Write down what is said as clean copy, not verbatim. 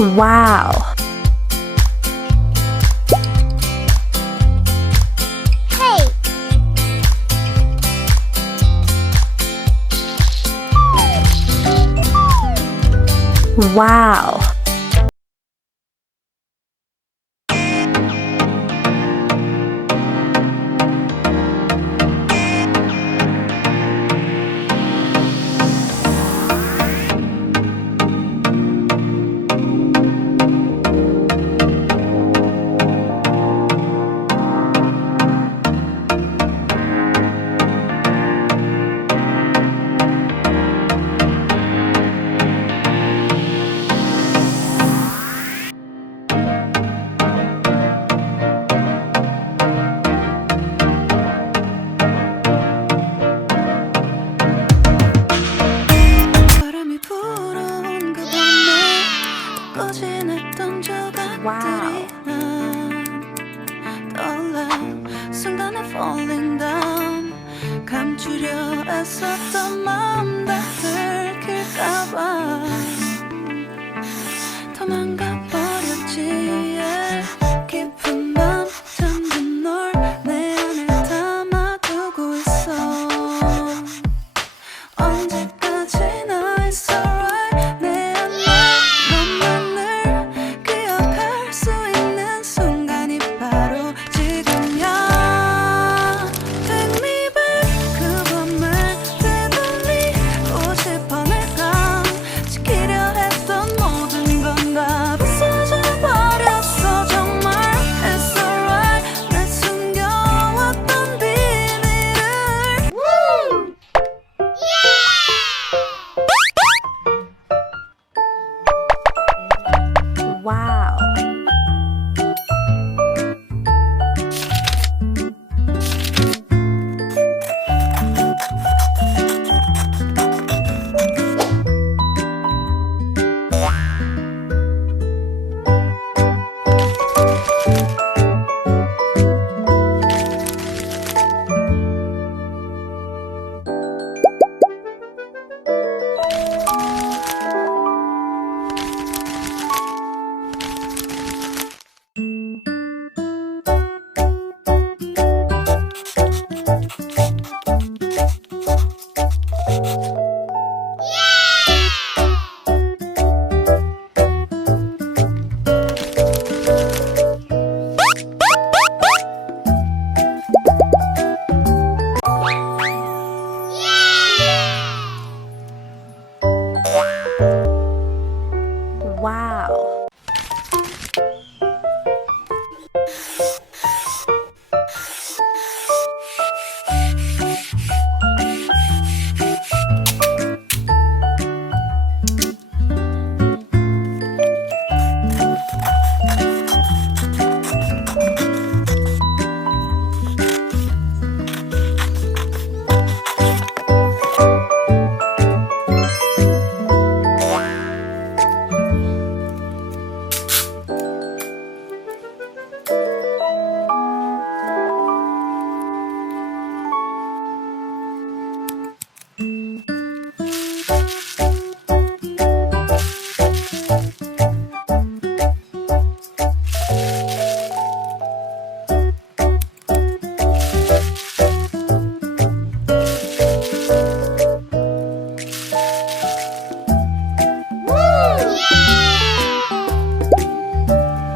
Wow. Hey. Wow. 바람이 불어온 그 밤에 꺼진했던 조각들이 와우. 난 떠올라 순간에 falling down 감추려 애썼던 마음 다 들킬까봐 도망가버렸지 yeah. 깊은 밤 잠든 널 내 안에 담아두고 있어 언제까지나 it's alright 내 안에 너만을 기억할 수 있는 순간이 바로 지금이야 Take me back 그 밤을 되돌리고 싶어 내가 지키려 했던 모든 건 다 부서져 버렸어 정말 It's alright 내 숨겨왔던 비밀을 Wow.